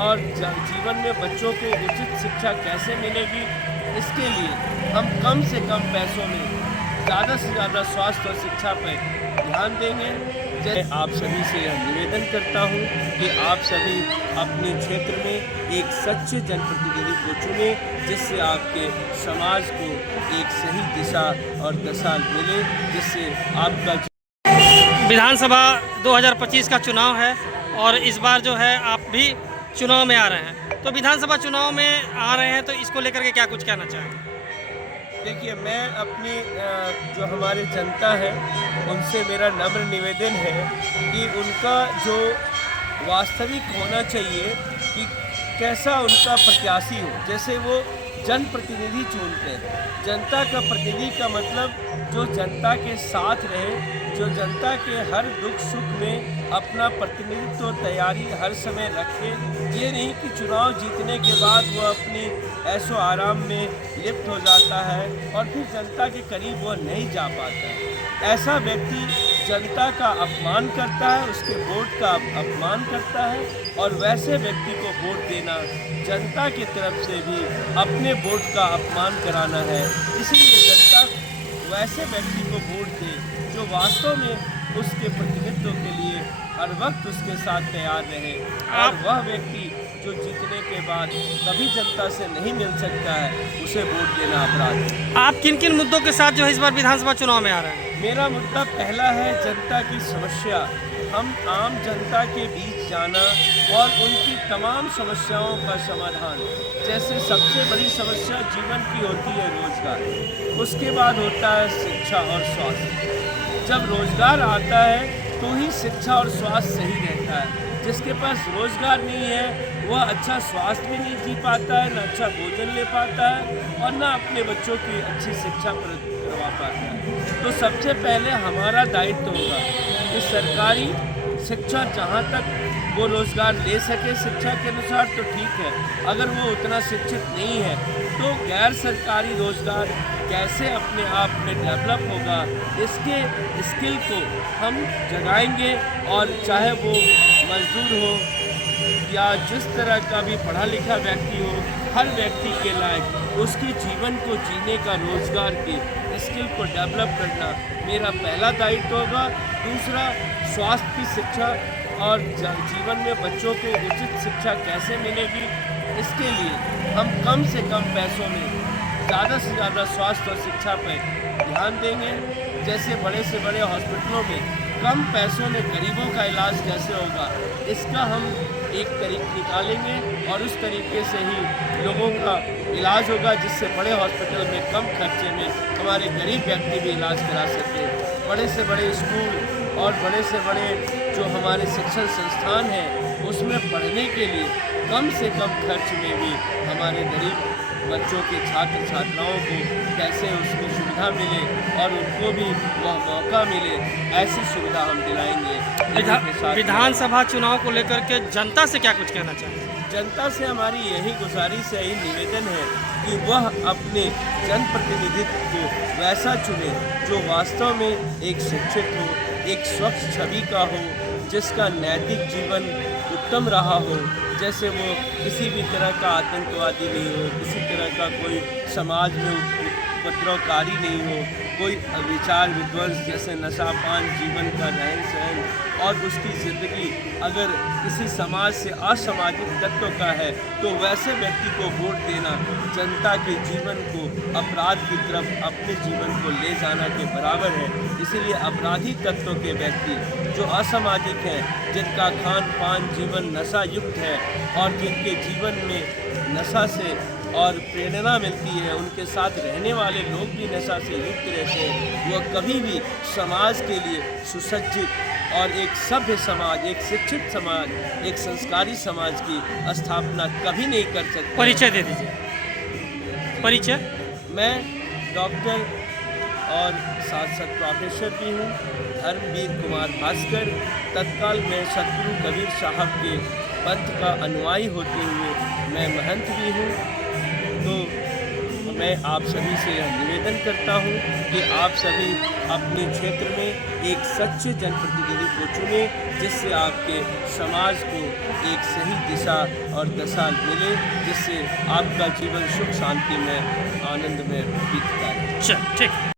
और जीवन में बच्चों को उचित शिक्षा कैसे मिलेगी, इसके लिए हम कम से कम पैसों में ज़्यादा से ज़्यादा स्वास्थ्य और शिक्षा पर ध्यान देंगे। मैं आप सभी से यह निवेदन करता हूँ कि आप सभी अपने क्षेत्र में एक सच्चे जनप्रतिनिधि को चुनें, जिससे आपके समाज को एक सही दिशा और दशा मिले, जिससे आपका विधानसभा 2025 का चुनाव है और इस बार जो है आप भी चुनाव में आ रहे हैं, तो विधानसभा चुनाव में आ रहे हैं तो इसको लेकर के क्या कुछ कहना चाहेंगे? देखिए, मैं अपनी जो हमारे जनता है उनसे मेरा नम्र निवेदन है कि उनका जो वास्तविक होना चाहिए कि कैसा उनका प्रत्याशी हो। जैसे वो जनप्रतिनिधि चुनते हैं, जनता का प्रतिनिधि का मतलब जो जनता के साथ रहे, जो जनता के हर दुख सुख में अपना प्रतिनिधित्व तैयारी हर समय रखे। ये नहीं कि चुनाव जीतने के बाद वो अपनी ऐशो आराम में लिप्त हो जाता है और फिर जनता के करीब वो नहीं जा पाता है। ऐसा व्यक्ति जनता का अपमान करता है, उसके वोट का अपमान करता है, और वैसे व्यक्ति को वोट देना जनता की तरफ से भी अपने वोट का अपमान कराना है। इसलिए जनता वैसे व्यक्ति को वोट दे जो वास्तव में उसके प्रतिनिधित्व के लिए हर वक्त उसके साथ तैयार रहे, और वह व्यक्ति जो जीतने के बाद कभी जनता से नहीं मिल सकता है, उसे वोट देना अपराध है। आप किन किन मुद्दों के साथ जो है इस बार विधानसभा चुनाव में आ रहे हैं? मेरा मुद्दा पहला है जनता की समस्या। हम आम जनता के बीच जाना और उनकी तमाम समस्याओं का समाधान। जैसे सबसे बड़ी समस्या जीवन की होती है रोजगार, उसके बाद होता है शिक्षा और स्वास्थ्य। जब रोजगार आता है तो ही शिक्षा और स्वास्थ्य सही रहता है। जिसके पास रोजगार नहीं है वह अच्छा स्वास्थ्य भी नहीं जी पाता है, न अच्छा भोजन ले पाता है, और न अपने बच्चों की अच्छी शिक्षा करवा पाता है। तो सबसे पहले हमारा दायित्व होगा कि सरकारी शिक्षा जहाँ तक वो रोज़गार ले सके शिक्षा के अनुसार तो ठीक है, अगर वो उतना शिक्षित नहीं है तो गैर सरकारी रोज़गार कैसे अपने आप में डेवलप होगा, इसके स्किल को हम जगाएंगे। और चाहे वो मजदूर हो या जिस तरह का भी पढ़ा लिखा व्यक्ति हो, हर व्यक्ति के लायक उसके जीवन को जीने का रोज़गार के स्किल को डेवलप करना मेरा पहला दायित्व होगा। दूसरा, स्वास्थ्य की शिक्षा और जीवन में बच्चों को उचित शिक्षा कैसे मिलेगी, इसके लिए हम कम से कम पैसों में ज़्यादा से ज़्यादा स्वास्थ्य और शिक्षा पर ध्यान देंगे। जैसे बड़े से बड़े हॉस्पिटलों में कम पैसों में गरीबों का इलाज कैसे होगा, इसका हम एक तरीका निकालेंगे और उस तरीके से ही लोगों का इलाज होगा, जिससे बड़े हॉस्पिटल में कम खर्चे में हमारे गरीब व्यक्ति भी इलाज करा सके। बड़े से बड़े स्कूल और बड़े से बड़े जो हमारे शिक्षण संस्थान हैं उसमें पढ़ने के लिए कम से कम खर्च में भी हमारे गरीब बच्चों के छात्र छात्राओं को कैसे उसमें सुविधा मिले और उनको भी वह मौका मिले, ऐसी सुविधा हम दिलाएंगे। विधानसभा चुनाव को लेकर के जनता से क्या कुछ कहना चाहिए? जनता से हमारी यही गुजारिश है, यही निवेदन है कि वह अपने जनप्रतिनिधित्व को वैसा चुने जो वास्तव में एक शिक्षित हो, एक स्वच्छ छवि का हो, जिसका नैतिक जीवन उत्तम रहा हो। जैसे वो किसी भी तरह का आतंकवादी नहीं हो, किसी तरह का कोई समाज में उपद्रवकारी नहीं हो, कोई विचार विध्वंस जैसे नशापान जीवन का रहन सहन, और उसकी ज़िंदगी अगर किसी समाज से असामाजिक तत्व का है तो वैसे व्यक्ति को वोट देना जनता के जीवन को अपराध की तरफ अपने जीवन को ले जाना के बराबर है। इसीलिए अपराधी तत्व के व्यक्ति जो असामाजिक हैं, जिनका खान पान जीवन नशा युक्त है और जिनके जीवन में नशा से और प्रेरणा मिलती है, उनके साथ रहने वाले लोग भी नशा से युक्त रहते हैं, वह कभी भी समाज के लिए सुसज्जित और एक सभ्य समाज, एक शिक्षित समाज, एक संस्कारी समाज की स्थापना कभी नहीं कर सकते। परिचय दे दीजिए। परिचय? मैं डॉक्टर और साथ साथ प्रोफेसर भी हूँ, धर्मवीर कुमार भास्कर। तत्काल में सतगुरु कबीर साहब के पंथ का अनुयायी होते हुए मैं महंत भी हूँ। तो मैं आप सभी से यह निवेदन करता हूँ कि आप सभी अपने क्षेत्र में एक सच्चे जनप्रतिनिधि को चुने, जिससे आपके समाज को एक सही दिशा और दशा मिले, जिससे आपका जीवन सुख शांति में आनंद में बीतता है। चल ठीक।